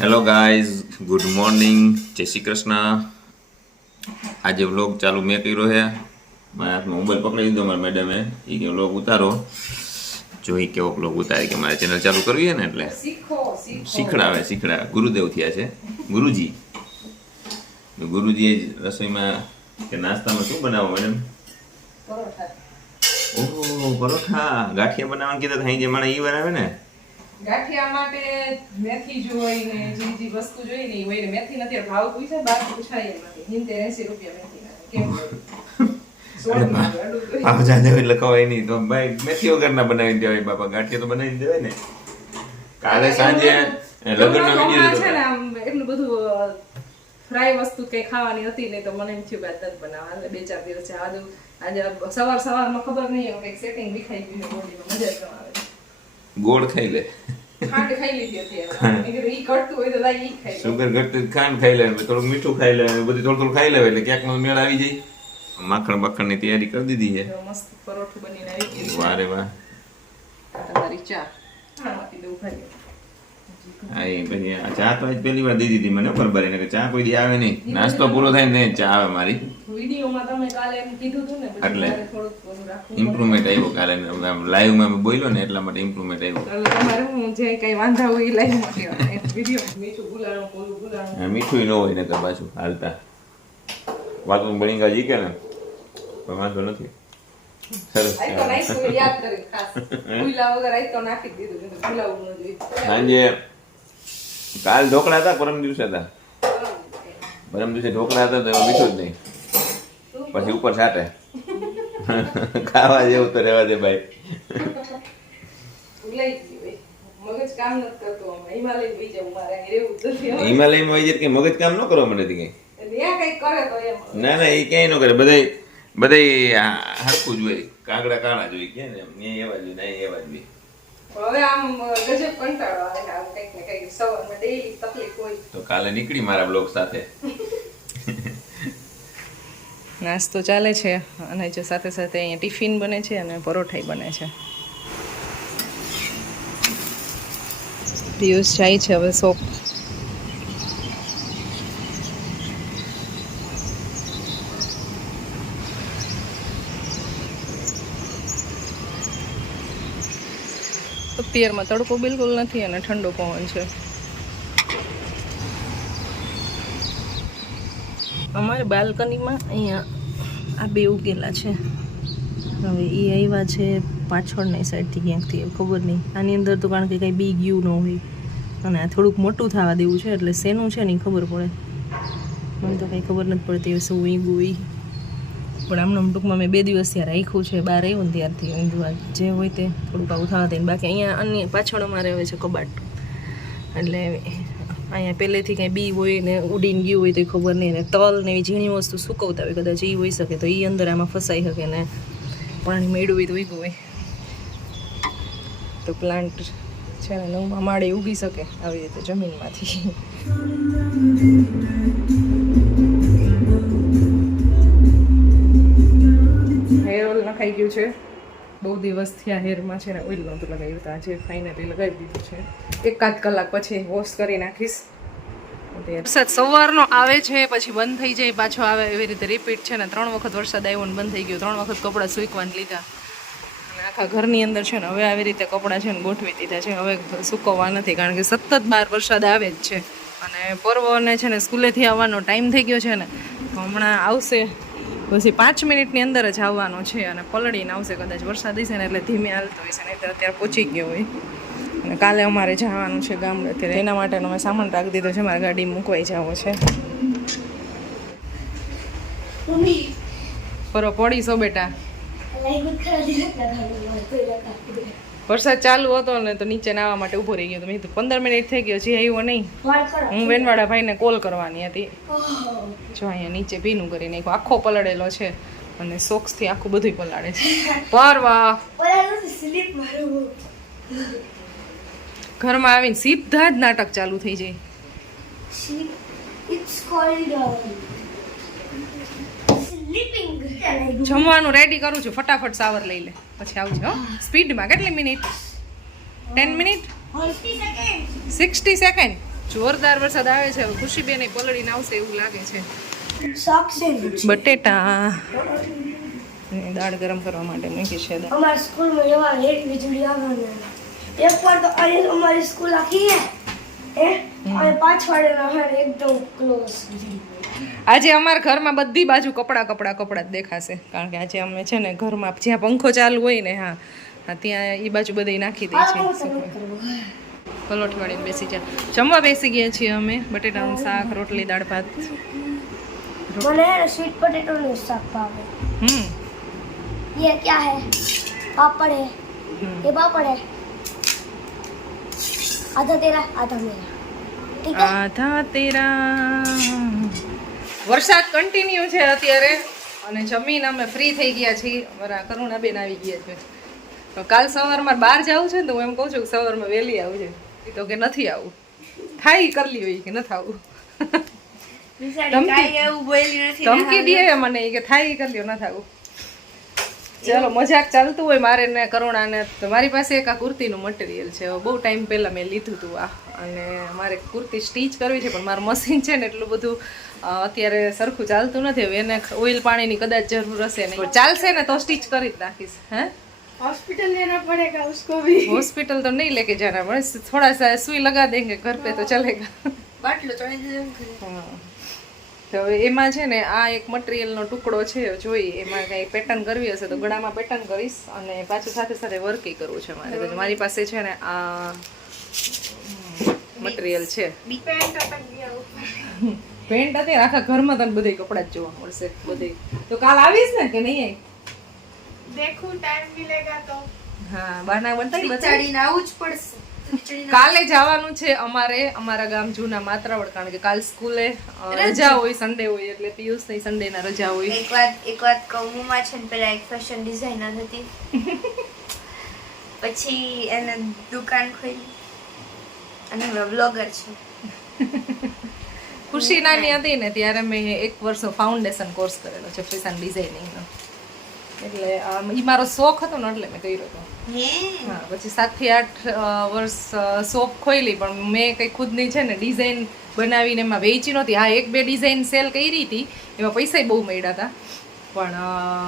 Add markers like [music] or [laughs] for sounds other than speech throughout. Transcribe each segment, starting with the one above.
Hello guys good morning જય શ્રી કૃષ્ણ આજે vlog ચાલુ મેં કર્યો છે. મારા હાથમાં મોબાઈલ પકડી દીધો મારા મેડમે એ. કે વ્લોગ ઉતારો. જોઈ કેવો વ્લોગ ઉતારી કે મારે ચેનલ ચાલુ કરવી છે ને એટલે? શીખો શીખો. શીખડાવે શીખડાવે. ગુરુદેવ થયા છે. ગુરુજી. તો ગુરુજીએ રસોઈમાં કે નાસ્તામાં શું બનાવો મેડમ ઓહો પરોઠા. ગાંઠિયા બનાવવાનું કીધા થાય જે મને એ બનાવે ને ગાંઠિયા માટે મેથી જોઈને જે જે વસ્તુ જોઈ ને એ હોય ને મેથી નથી ભાવ પૂછે બાર પૂછાય નથી. હિંતેર એંસી રૂપિયા મેથી ના. કેમ? સોળમાં અડું તો પાવ જાજે એટલે ખવાય નહીં તો ભાઈ મેથી વગરના બનાવી દેવાય બાપા. ગાંઠિયા તો બનાવી દેવાય ને. કાલે સાંજે છે ને આમ એટલું બધું ફ્રાય વસ્તુ કઈ ખાવાની હતી નહીં તો મને એમ થયું કે બનાવવા. બે ચાર દિવસ જવા આજે સવાર સવારમાં ખબર નહીં સેટિંગ વિખાઈ ગયું મજા આવે. ગોળ ખાઈ લે. ખાંડ ખાઈ લીધી હતી [laughs] હોય તો ખાઈ. સુગર ઘટતું ખાંડ ખાઈ લે થોડુંક મીઠું ખાઈ લે બધું થોડું થોડું ખાઈ લે એટલે ક્યાંક મેળ આવી જાય. માખણ બાખણની તૈયારી કરી દીધી છે. મસ્ત પરોઠું બનીને આવી ગયું વારે વાહ તમારી ચા. તો આજ પહેલી વાર દીધી હતી મને બરાબર ચા કોઈ દી આવે નહીં. નાસ્તો પૂરો થાય ને ચા આવે મારી. વિડીયોમાં તમે કાલે એમ કીધું હતું ને એટલે. ઇમ્પ્રુવમેન્ટ આવ્યો કાલે લાઈવમાં મેં બોલ્યો ને એટલા માટે ઇમ્પ્રુવમેન્ટ આવ્યો. તમારે હું જે કઈ વાંધા હોય એ લાઈવમાં વીડિયો મીઠું ગુલાણું કોલું ગુલાણું મીઠું ન હોય ને પાછું હાલતા. વાતું બળીંગા જી ને પણ વાંધો નથી. તો તો સાંજે કાલ ઢોકળા હતા પરમ દિવસે હતા? પરમ દિવસે ઢોકળા હતા તો મીઠું જ નહીં. પછી ઉપર છાટે. ખાવા જેવું તો રહેવા દે ભાઈ. હિમાલયમાં આવી જાય કે મગજ કામ ન કરવા મને કઈ? ના ના એ ક્યાંય ન કરે. બધાય બધાય હરખું જોઈએ કાગડા કાળા જ કે ને એવા જોઈએ હોય એવા જોઈએ હવે આમ ગજબ કંટાળો આવે આમ કંઈક ને કંઈક સવારમાં daily તકલીફ હોય. તો કાલે નીકળી મારા બ્લોગ સાથે. નાસ્તો ચાલે છે અને જો સાથે સાથે અહીંયા ટિફિન બને છે અને પરોઠાઈ બને છે. પિયુષ જાય છે હવે શોપ. અત્યારમાં તડકો બિલકુલ નથી અને ઠંડો પવન છે. અમારે બાલ્કનીમાં અહીંયા આ બે ઉગેલા છે. હવે એ આવ્યા છે પાછળની સાઈડથી ક્યાંકથી ખબર નહીં. આની અંદર તો કારણ કે કંઈ બી ગયું ન હોય. અને આ થોડુંક મોટું થવા દેવું છે, એટલે શેનું છે નહીં ખબર પડે. મને તો કંઈ ખબર નથી પડતી હવે શું ઊંઘું ઈ. પણ આમને આમ ટૂંકમાં મેં બે દિવસ ત્યાં રાખ્યું છે, બહાર આવ્યું ને ત્યારથી ઊંઘવા. જે હોય તે થોડુંક આવું થવા દે. બાકી અહીંયા અન્ય પાછળ અમારે આવે છે કબાટ. એટલે અહીંયા પહેલેથી કંઈ બી હોય ને ઉડીને ગયું હોય તો એ ખબર નહીં ને તલ ને એવી ઝીણી વસ્તુ સુકવતા હોય કદાચ એ હોઈ શકે તો એ અંદર આમાં ફસાઈ શકે ને પાણી મેળવું હોય તો ઉગ્યું હોય. તો પ્લાન્ટ છે ને નવમાં માળે ઉગી શકે આવી રીતે જમીનમાંથી. હેર ઓઇલ નખાઈ ગયું છે. બહુ દિવસ થયા હેરમાં છે ને ઓઇલ નહોતું લગાવ્યું તો આજે ફાઇનલી લગાવી દીધું છે. એકાદ કલાક પછી વોશ કરી નાખીશ. વરસાદ સવારનો આવે છે, પછી બંધ થઈ જાય, પાછો આવે એવી રીતે રિપીટ છે ને ત્રણ વખત વરસાદ આવ્યો બંધ થઈ ગયો, ત્રણ વખત કપડાં સૂકવાને લીધા. અને આખા ઘરની અંદર છે ને હવે આવી રીતે કપડાં છે ને ગોઠવી દીધા છે, હવે સૂકવવા નથી કારણ કે સતત બહાર વરસાદ આવે જ છે. અને પર્વને છે ને સ્કૂલેથી આવવાનો ટાઈમ થઈ ગયો છે ને હમણાં આવશે. પછી પાંચ મિનિટની અંદર જ આવવાનો છે અને પલળીને આવશે કદાચ વરસાદ હશે ને એટલે ધીમે હાલતો હશે નહીં તો અત્યારે પહોંચી ગયો હોય. અને કાલે અમારે જવાનું છે ગામડે ત્યારે એના માટેનો મેં સામાન રાખી દીધો છે મારે ગાડી મૂકવાઈ જવો છે. ફરો પડીશો બેટા. વરસાદ ચાલુ હતો ને તો નીચે નાવા માટે ઊભો રહી ગયો તો મેં કીધું પંદર મિનિટ થઈ ગયો છે આવ્યો નહીં. હું વેનવાડા ભાઈને કોલ કરવાની હતી. જો અહીંયા નીચે ભીનું કરી નાખ્યું. આખો પલળેલો છે અને સોક્સથી આખું બધું પલાળે છે. [laughs] પરવા ઘરમાં આવીને સીધા જ નાટક ચાલુ થઈ જાય. જમવાનું રેડી કરું છું. ફટાફટ સાવર લઈ લે. પછી આવજો હો. સ્પીડમાં કેટલી minute ten minute sixty second જોરદાર વરસાદ આવે છે. હવે ખુશીબેન પલળીને આવશે એવું લાગે છે. બટેટા. દાળ ગરમ કરવા માટે મૂકી છે અમારી સ્કૂલમાં એવા લેટ વીજળી આવવાના એક વાર તો અહીં અમારી સ્કૂલ આખી આજે અમારા ઘરમાં બધી બાજુ કપડાં કપડાં કપડાં જ દેખાશે. કારણ કે આજે અમે છે ને ઘરમાં જ્યાં પંખો ચાલુ હોય ને હા હા ત્યાં એ બાજુ બધી નાખી દે છે. પલોઠ બેસી જા જમવા બેસી ગયા છીએ અમે. બટેટાનું શાક રોટલી દાળ ભાત. હમ. પાપડ હે. એ પાપડ હે? आधा तेरा आधा मेरा ठीक है આધા તેરા વરસાદ કન્ટિન્યુ છે અત્યારે અને જમીન અમે ફ્રી થઈ ગયા છીએ અમારા કરુણાબેન આવી ગયા છે તો કાલ સવારમાં બહાર જવું છે ને તો હું એમ કહું છું કે સવારમાં વહેલી આવું છે એ તો કે નથી આવું થાય કરલી હોય કે નથી આવું ધમકી ધમકી દે મને ઈ કે થાય ઈ કરી લ્યો નથી આવું ચાલો મજાક ચાલતું હોય મારે ને કરુણાને તો મારી પાસે એક આ કુર્તીનું મટીરિયલ છે હવે બહુ ટાઈમ પહેલાં મેં લીધું હતું આ અને મારે કુર્તી સ્ટીચ કરવી છે પણ મારું મશીન છે ને એટલું બધું અ, અત્યારે સરખું ચાલતું નથી હવે એને ઓઇલ પાણીની કદાચ જરૂર હશે નહીં ચાલશે ને તો સ્ટીચ કરી જ નાખીશ હે हॉस्पिटल लेना पड़ेगा उसको भी हॉस्पिटल तो नहीं लेके जाना पड़े थोड़ा सा सुई लगा देंगे घर पे तो चलेगा बाटलो चढ़ी હા. તો એમાં છે ને આ એક મટીરિયલનો ટુકડો છે જોઈ એમાં કંઈ પેટર્ન કરવી હશે તો ગળામાં પેટર્ન કરીશ અને પાછું સાથે સાથે વર્કે કરવું છે મારે. મારી પાસે છે ને આ મટીરિયલ છે. પેન્ટ હતી આખા ઘરમાં તને બધે કપડાં જ જોવા મળશે બધે તો કાલ આવીશ ને કે નહીં દેખું ટાઈમ મિલેગા તો. હા બાના બતાવી બતાડીને આવું જ પડશે. કાલે જવાનું છે અમારે અમારા ગામ જૂના માત્રાવડ કારણ કે કાલ સ્કૂલે રજા. હોય સન્ડે હોય એટલે પિયુષની સન્ડે ના રજા હોય. એક વાત એક વાત કહું હું માં છે પેલા એક ફેશન ડિઝાઇનર હતી. પછી એને દુકાન ખોલી. અને હવે બ્લોગર છે. ખુશી નાની હતી ને ત્યારે મેં એક વર્ષનો ફાઉન્ડેશન કોર્સ કરેલો છે ફેશન ડિઝાઇનિંગનો એટલે ઈ મારો શોખ હતો ને એટલે મેં કર્યો હતો હે? હા પછી સાતથી આઠ વર્ષ શોપ ખોલી પણ મેં કંઈ ખુદની છે ને ડિઝાઇન બનાવીને એમાં વેચી નહોતી. હા એક બે ડિઝાઇન સેલ કરી હતી એમાં પૈસા બહુ મળ્યા હતા પણ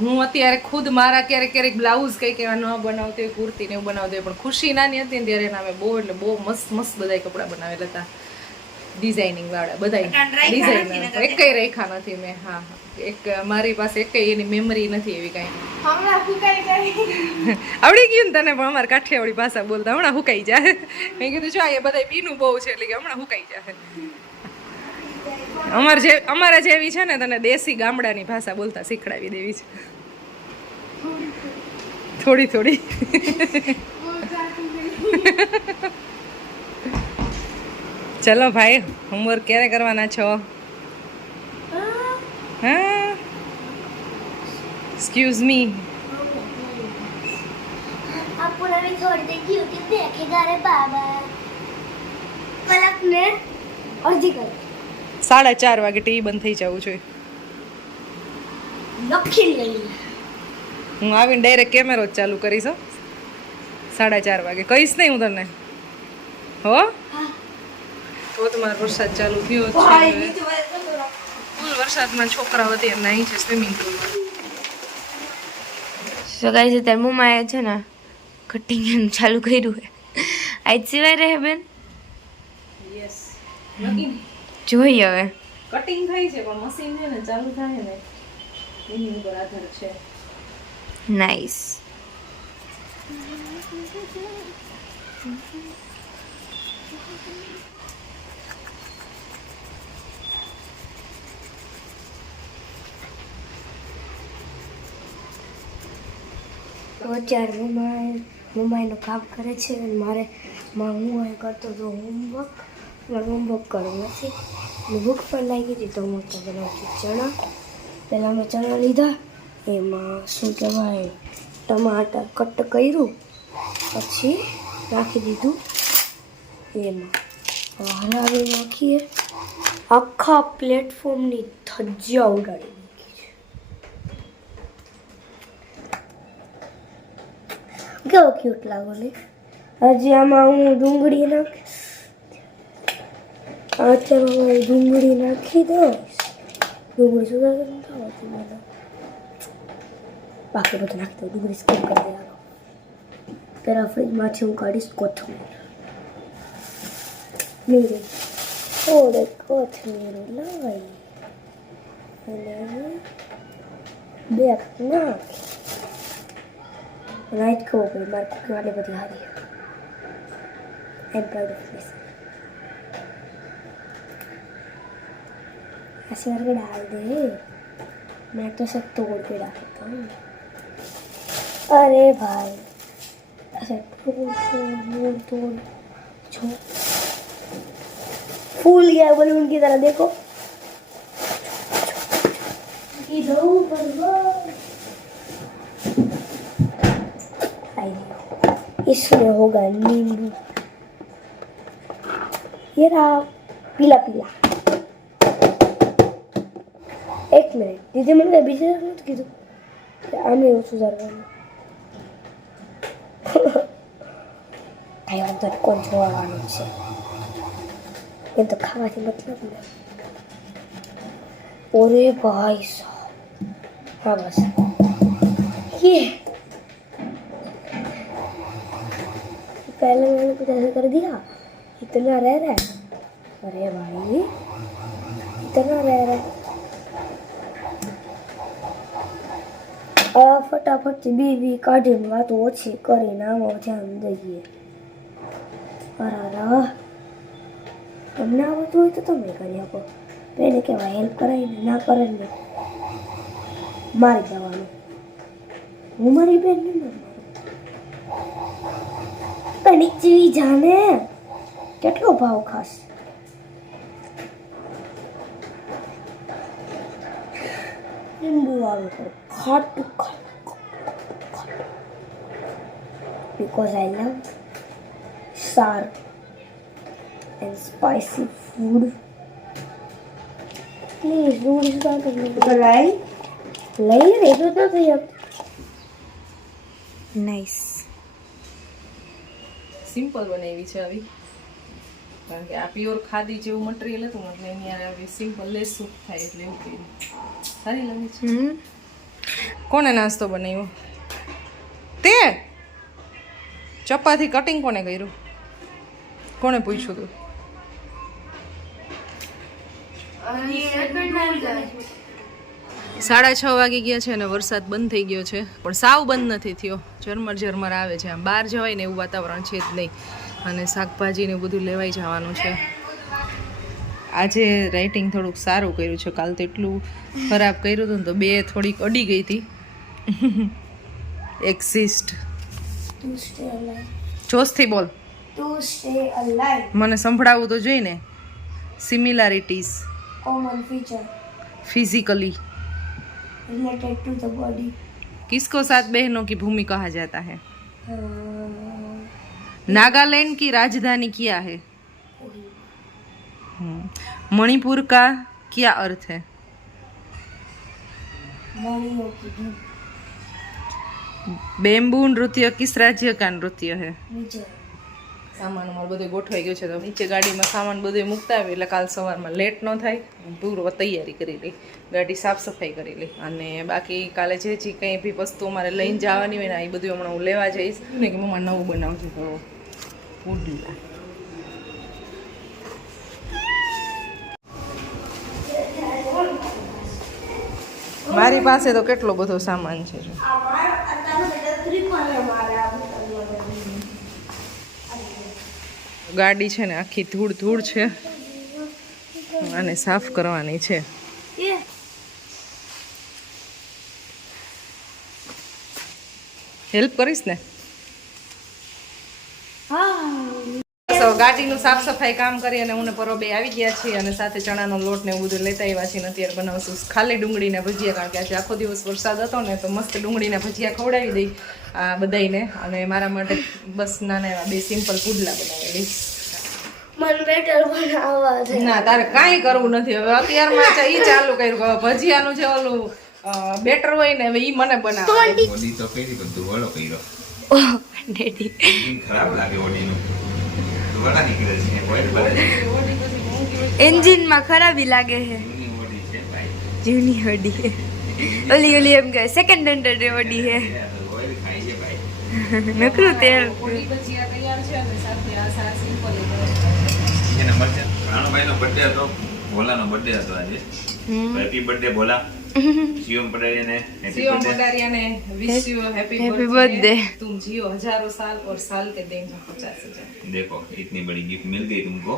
હું અત્યારે ખુદ મારા ક્યારેક ક્યારેક બ્લાઉઝ કંઈક એવા ન બનાવતી હોય કુર્તી ને એવું બનાવતી હોય પણ ખુશી નાની હતી ને ત્યારે એના મેં બહુ એટલે બહુ મસ્ત મસ્ત બધાય કપડાં બનાવેલા હતા ડિઝાઇનિંગ વાળા બધા ડિઝાઇનર એક કઈ રેખા નથી મેં હા એક મારી પાસે એક એની મેમરી નથી એવી કાંઈ. આવડી ગયું ને તને પણ અમારે કાઠિયાવાડી ભાષા બોલતા હમણાં હુકાઈ જાય. મેં કીધું જો આ બધા બીનું બહુ છે એટલે કે હમણાં હુકાઈ જાય. અમારે જે અમારા જેવી છે ને તને દેશી ગામડાની ભાષા બોલતા શીખડાવી દેવી છે. થોડી થોડી. ચલો ભાઈ હોમવર્ક ક્યારે કરવાના છો હા એક્સક્યુઝ મી आपको नवी छोड़ देगी यूट्यूब देखेगा रे बाबा कल अपने अर्धी कर સાડા ચાર વાગે ટીવી બંધ થઈ જવું જોઈએ લખી લઈ હું આવીને ડાયરેક્ટ કેમેરો જ ચાલુ કરીશ હો સાડા ચાર વાગે કહીશ નહીં હું તને હો તો તમારો વરસાદ ચાલુ થયો છે. ફૂલ વરસાદમાં છોકરાઓ અત્યારે નાહી છે સ્વિમિંગ પુલમાં સગાઈ છે ત્યારે મમ્માએ છે ને કટિંગ ચાલુ કર્યું છે. આજ સિવાય રહે બેન? યસ જોઈએ હવે. કટિંગ થાય છે પણ મશીન છે ને ચાલુ થાય ને એની ઉપર આધાર છે. નાઈસ અત્યારે મમ્મા એનું કામ કરે છે અને મારે હું અહીં કરતો હતો હોમવર્ક મારે હોમવર્ક કરવું નથી. ભૂખ પણ લાગી હતી તો હું બનાવતી ચણા પહેલાં મેં ચણા લીધા. એમાં શું કહેવાય, ટમાટર કટ કર્યું, પછી નાખી દીધું. એમાં હલાવી નાખીએ. આખા પ્લેટફોર્મની ધજ્જા ઉડાડી નાખી છે કેવો ક્યુટ લાગો ને હજી આમાં હું ડુંગળી નાખીશ. અત્યારે ડુંગળી નાખી દઈશ. ડુંગળી સુધાર ખાવાથી મને. બાકી બધું નાખી દો ડુંગળી સ્કીપ કરી દેવાનો. હાલો પહેલાં ફ્રીજમાંથી હું કાઢીશ કોથમીર. લીલી થોડે કોથમીર લાવી. અને બે નાખી. રાઈટ ખબર પડે મારે કુકિંગ આટલી બધી હારી એમ પ્રાઉડ ઓફ મિસ ऐसे करके डाल दे मैं तो सब तोड़ के डालता हूँ अरे भाई ऐसे तोड़ तोड़ मोड़ तोड़ छो फूल गया बलून की तरह देखो इसमें होगा नींबू ये रहा पीला पीला એક મિનિટ દીદી મને કઈ બીજે નથી કીધું કે આને એવું સુધારવાનું કઈ વાંધો નહીં કોણ જોવાનું છે એમ તો ખાવાથી મતલબ ને ઓરે ભાઈ સાહેબ હા બસ ये पहले मैंने कुछ ऐसा कर दिया इतना रह रहा है अरे भाई इतना रह रहा है આ ફટાફટથી બી બી કાઢીને વાતો ઓછી કરીને આમાં ધ્યાન દઈએ અરા તમને આવડતું હોય તો તમે કરી આપો બેને કહેવાય હેલ્પ કરાવીને ના કરે ને મારી જવાનું હું મારી બેન ને ના મારું કણિક જેવી જાને કેટલો ભાવ ખાસ લીંબુ આવે પણ ખાટું ખાટું because I love sour and spicy food. Please, ડુંગળી સુધાર કરી તો લઈ લઈ લે ને એટલું તો થઈ જાય નાઈસ Simple બનાવી છે આવી. કારણ કે આ પ્યોર ખાદી જેવું મટીરિયલ હતું એટલે એની આવી સિમ્પલ લેસ સૂટ થાય એટલે એવું કર્યું. સારી લાગે છે. હમ. કોણે નાસ્તો બનાવ્યો? તે? ચપ્પાથી કટિંગ કોને કર્યું? કોણે પૂછ્યું તું? સાડા છ વાગી ગયા છે અને વરસાદ બંધ થઈ ગયો છે પણ સાવ બંધ નથી થયો. ઝરમર ઝરમર આવે છે આમ. બહાર જવાય ને એવું વાતાવરણ છે જ નહીં. અને શાકભાજીને બધું લેવાઈ જવાનું છે. આજે રાઇટિંગ થોડુંક સારું કર્યું છે. કાલ તો એટલું ખરાબ કર્યું હતું ને તો બે થોડીક અડી ગઈ હતી. એક્ઝિસ્ટ જોશથી બોલ. મને સંભળાવવું તો જોઈએ ને. Similarities common feature physically related to the body किसको सात बहनों की भूमि कहा जाता है? नागालैंड की राजधानी क्या है? हम्म, मणिपुर का क्या अर्थ है? बेम्बू नृत्य किस राज्य का नृत्य है? સામાન અમારું બધું ગોઠવાઈ ગયું છે તો નીચે ગાડીમાં સામાન બધું મૂકતા આવે એટલે કાલ સવારમાં લેટ ન થાય. પૂર્વ તૈયારી કરી લઈ. ગાડી સાફ સફાઈ કરી લઈ. અને બાકી કાલે જે જે કંઈ બી વસ્તુ અમારે લઈને જવાની હોય ને એ બધું હમણાં હું લેવા જઈશ. ને કે મમ્મા નવું બનાવજો. થોડો પુડલા મારી પાસે તો કેટલો બધો સામાન છે જો. ગાડી છે ને આખી ધૂળ ધૂળ છે. અને સાફ કરવાની છે. હેલ્પ કરીશ ને? ગાડીનું સાફ સફાઈ કામ કરી અને હું પરોબે પરો બે આવી ગયા છીએ અને સાથે ચણાનો લોટ ને એવું બધું લેતા આવ્યા છીએ અત્યારે બનાવશું. ખાલી ડુંગળીના ભજીયા કારણ કે આજે આખો દિવસ વરસાદ હતો ને તો મસ્ત ડુંગળીના ભજીયા ખવડાવી દઈ. આ બધાને અને મારા માટે બસ નાના એવા બે સિમ્પલ પુડલા બનાવેલી. ના તારે કાંઈ કરવું નથી. હવે અત્યારમાં એ ચાલુ કર્યું ભજીયાનું જે ઓલું બેટર હોય ને હવે એ મને બનાવે. તો ધુવાળો કર્યો. ડેડી. ખરાબ લાગે એન્જિનમાં ખરાબી લાગે છે. જૂની હડી છે ભાઈ. જૂની ઓલી ઓલી એમ કે સેકન્ડ હેન્ડ ઓડી છે. નકરું તેલ ઓલી ભજીયા તૈયાર છે અને સાથે આ સા સિમ્પલ એના મરચા રાણુભાઈનો બર્થડે હતો ભોલાનો બર્થડે હતો આજે હેપી બર્થડે ભોલા શિવમ પટેલને હેપી सीओ બર્થડે मंडारिया ने wish you happy Happy birthday birthday. तुम जियो हजारों साल और साल के देंगे पचास हजार देखो इतनी बड़ी गिफ्ट मिल गई तुमको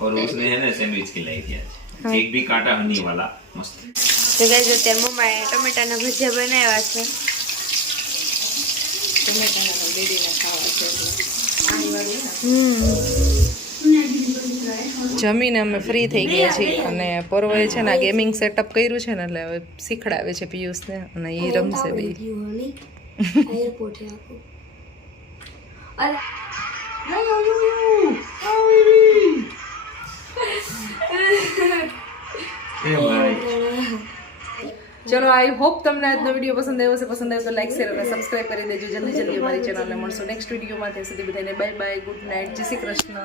और उसने है ना सैंडविच खिलाई थी आज केक भी काटा हनी वाला मस्त તો ગાઈઝ અત્યારે મમ્માએ ટમેટાના ભજીયા બનાવ્યા છે ટમેટાના પણ બેડીને ખાવા છે એટલે આની વાળી ને હમ. જમીને અમે ફ્રી થઈ ગયા છીએ અને પર્વએ છે ને ગેમિંગ સેટઅપ કર્યું છે ને એટલે હવે શીખડાવે છે પિયુષને અને [laughs] એ રમશે બી. એરપોર્ટે ચલો આઈ હોપ તમને આજનો વીડિયો પસંદ આવ્યો છે પસંદ આવ્યો તો લાઈક શેર અને સબસ્ક્રાઈબ કરી દેજો. જલ્દી જલ્દી અમારી ચેનલને મળશો નેક્સ્ટ વિડીયોમાં ત્યાં સુધી બધાને બાય બાય ગુડ નાઇટ જય શ્રી કૃષ્ણ.